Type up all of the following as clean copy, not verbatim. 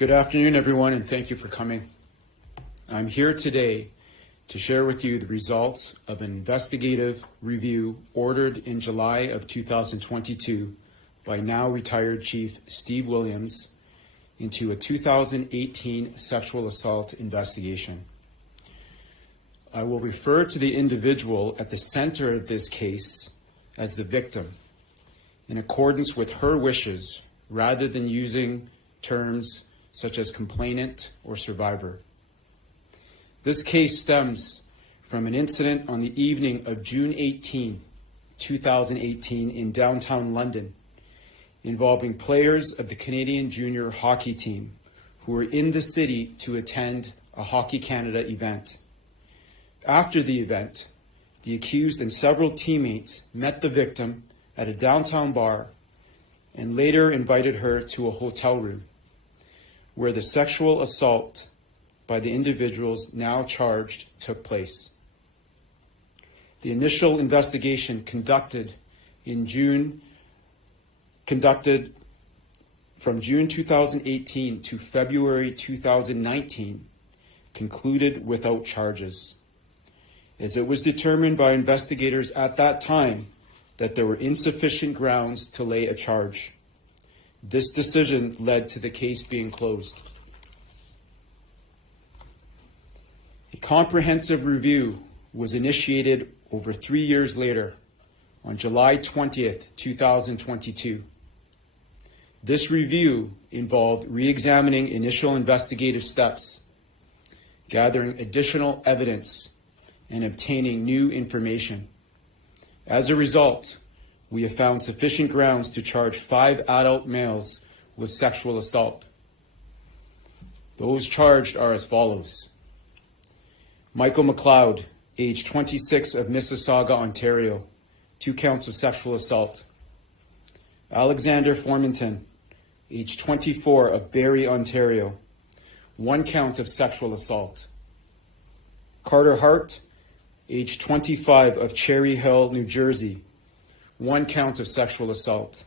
Good afternoon, everyone, and thank you for coming. I'm here today to share with you the results of an investigative review ordered in July of 2022 by now retired Chief Steve Williams into a 2018 sexual assault investigation. I will refer to the individual at the center of this case as the victim, in accordance with her wishes, rather than using terms such as complainant or survivor. This case stems from an incident on the evening of June 18, 2018 in downtown London, involving players of the Canadian junior hockey team who were in the city to attend a Hockey Canada event. After the event, the accused and several teammates met the victim at a downtown bar and later invited her to a hotel room where the sexual assault by the individuals now charged took place. The initial investigation conducted from June 2018 to February 2019 concluded without charges, as it was determined by investigators at that time that there were insufficient grounds to lay a charge. This decision led to the case being closed. A comprehensive review was initiated over 3 years later on July 20th, 2022. This review involved re-examining initial investigative steps, gathering additional evidence, and obtaining new information. As a result, we have found sufficient grounds to charge 5 adult males with sexual assault. Those charged are as follows. Michael McLeod, age 26 of Mississauga, Ontario, 2 counts of sexual assault. Alexander Formanton, age 24 of Barrie, Ontario, 1 count of sexual assault. Carter Hart, age 25 of Cherry Hill, New Jersey, 1 count of sexual assault.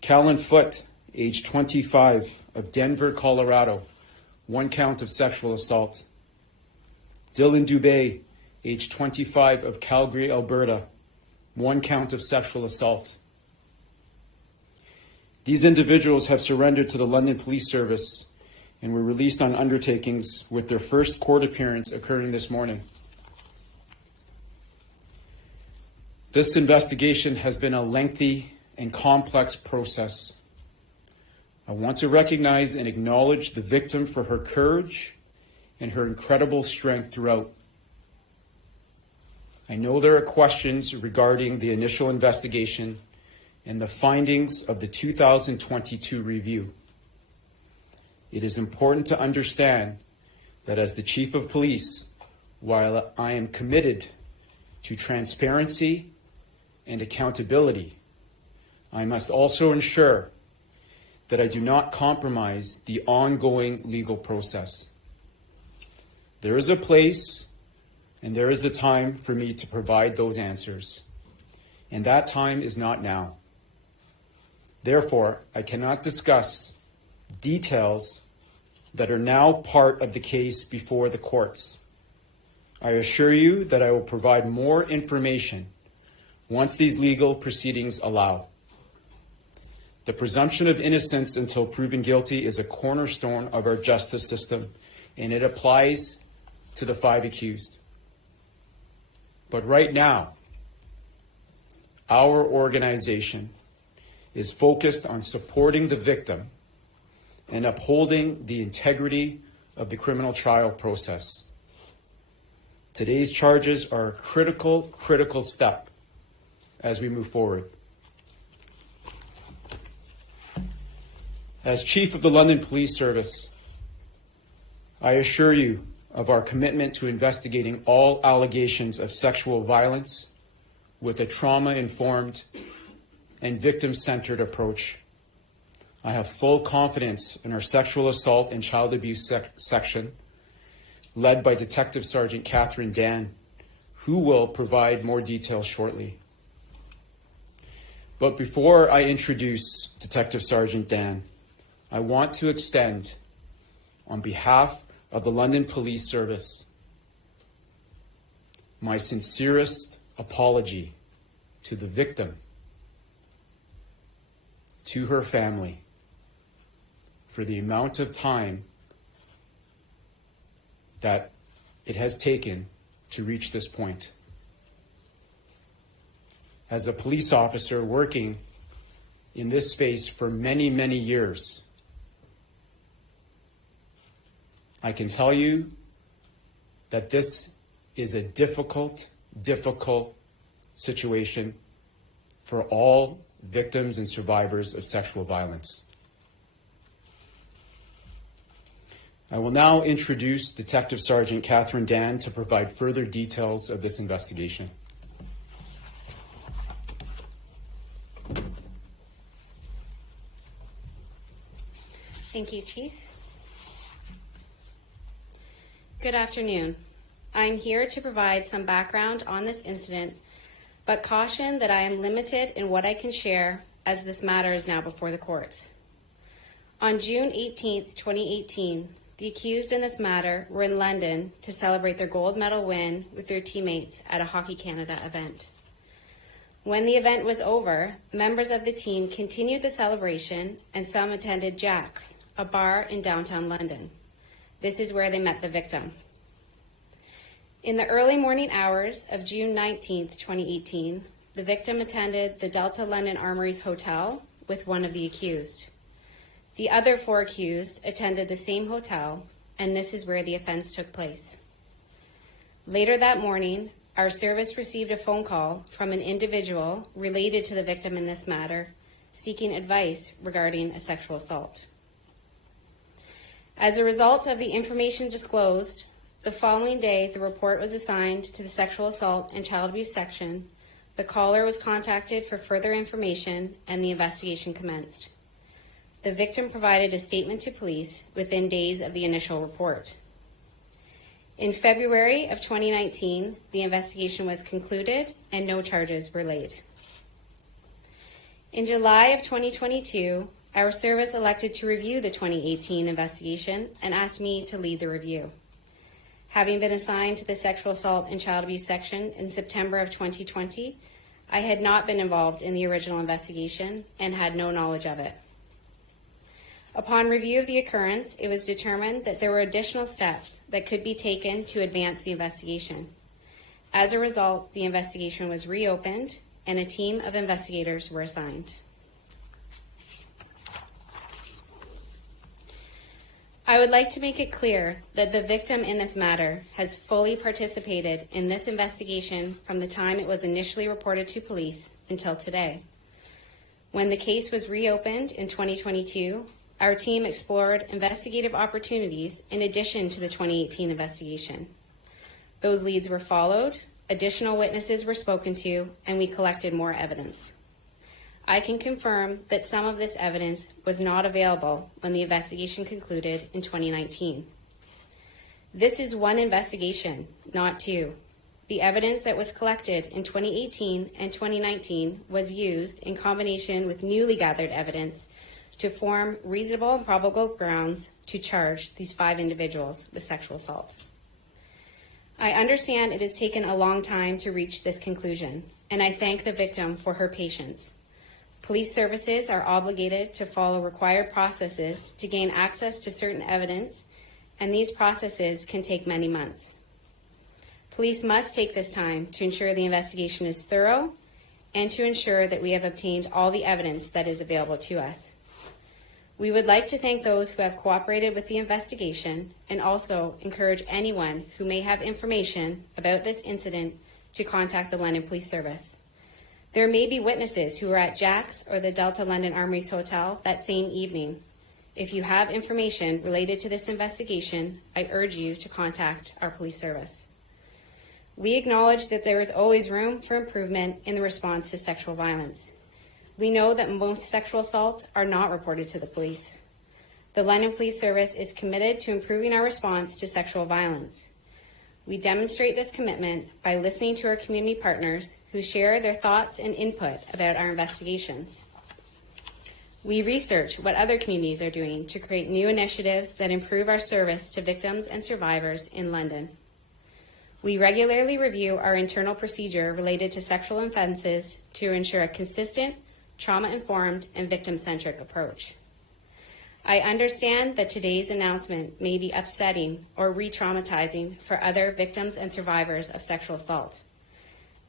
Callan Foote, age 25 of Denver, Colorado, 1 count of sexual assault. Dylan Dubé, age 25 of Calgary, Alberta, 1 count of sexual assault. These individuals have surrendered to the London Police Service and were released on undertakings, with their first court appearance occurring this morning. This investigation has been a lengthy and complex process. I want to recognize and acknowledge the victim for her courage and her incredible strength throughout. I know there are questions regarding the initial investigation and the findings of the 2022 review. It is important to understand that as the Chief of Police, while I am committed to transparency and accountability, I must also ensure that I do not compromise the ongoing legal process. There is a place and there is a time for me to provide those answers, and that time is not now. Therefore, I cannot discuss details that are now part of the case before the courts. I assure you that I will provide more information once these legal proceedings allow. The presumption of innocence until proven guilty is a cornerstone of our justice system, and it applies to the 5 accused. But right now, our organization is focused on supporting the victim and upholding the integrity of the criminal trial process. Today's charges are a critical step as we move forward. As Chief of the London Police Service, I assure you of our commitment to investigating all allegations of sexual violence with a trauma-informed and victim-centered approach. I have full confidence in our sexual assault and child abuse section, led by Detective Sergeant Catherine Dan, who will provide more details shortly. But before I introduce Detective Sergeant Dan, I want to extend, on behalf of the London Police Service, my sincerest apology to the victim, to her family, for the amount of time that it has taken to reach this point. As a police officer working in this space for many, many years, I can tell you that this is a difficult situation for all victims and survivors of sexual violence. I will now introduce Detective Sergeant Catherine Dan to provide further details of this investigation. Thank you, Chief. Good afternoon. I'm here to provide some background on this incident, but caution that I am limited in what I can share as this matter is now before the courts. On June 18, 2018, the accused in this matter were in London to celebrate their gold medal win with their teammates at a Hockey Canada event. When the event was over, members of the team continued the celebration and some attended Jack's, a bar in downtown London. This is where they met the victim. In the early morning hours of June 19, 2018, the victim attended the Delta London Armories Hotel with one of the accused. The other 4 accused attended the same hotel, and this is where the offense took place. Later that morning, our service received a phone call from an individual related to the victim in this matter, seeking advice regarding a sexual assault. As a result of the information disclosed, the following day the report was assigned to the Sexual Assault and Child Abuse section, the caller was contacted for further information, and the investigation commenced. The victim provided a statement to police within days of the initial report. In February of 2019, the investigation was concluded and no charges were laid. In July of 2022, our service elected to review the 2018 investigation and asked me to lead the review. Having been assigned to the Sexual Assault and Child Abuse section in September of 2020, I had not been involved in the original investigation and had no knowledge of it. Upon review of the occurrence, it was determined that there were additional steps that could be taken to advance the investigation. As a result, the investigation was reopened and a team of investigators were assigned. I would like to make it clear that the victim in this matter has fully participated in this investigation from the time it was initially reported to police until today. When the case was reopened in 2022, our team explored investigative opportunities in addition to the 2018 investigation. Those leads were followed, additional witnesses were spoken to, and we collected more evidence. I can confirm that some of this evidence was not available when the investigation concluded in 2019. This is one investigation, not 2. The evidence that was collected in 2018 and 2019 was used in combination with newly gathered evidence to form reasonable and probable grounds to charge these 5 individuals with sexual assault. I understand it has taken a long time to reach this conclusion, and I thank the victim for her patience. Police services are obligated to follow required processes to gain access to certain evidence, and these processes can take many months. Police must take this time to ensure the investigation is thorough and to ensure that we have obtained all the evidence that is available to us. We would like to thank those who have cooperated with the investigation and also encourage anyone who may have information about this incident to contact the London Police Service. There may be witnesses who were at Jack's or the Delta London Armories Hotel that same evening. If you have information related to this investigation, I urge you to contact our police service. We acknowledge that there is always room for improvement in the response to sexual violence. We know that most sexual assaults are not reported to the police. The London Police Service is committed to improving our response to sexual violence. We demonstrate this commitment by listening to our community partners who share their thoughts and input about our investigations. We research what other communities are doing to create new initiatives that improve our service to victims and survivors in London. We regularly review our internal procedure related to sexual offenses to ensure a consistent, trauma-informed, and victim-centric approach. I understand that today's announcement may be upsetting or re-traumatizing for other victims and survivors of sexual assault.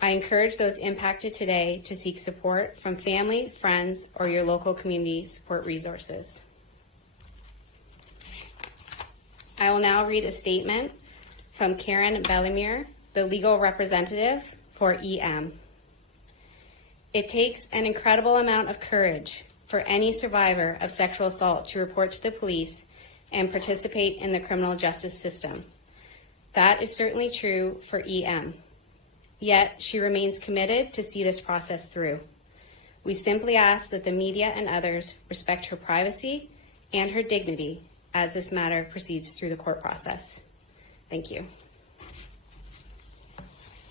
I encourage those impacted today to seek support from family, friends, or your local community support resources. I will now read a statement from Karen Bellemere, the legal representative for EM. It takes an incredible amount of courage for any survivor of sexual assault to report to the police and participate in the criminal justice system. That is certainly true for EM. Yet she remains committed to see this process through. We simply ask that the media and others respect her privacy and her dignity as this matter proceeds through the court process. Thank you.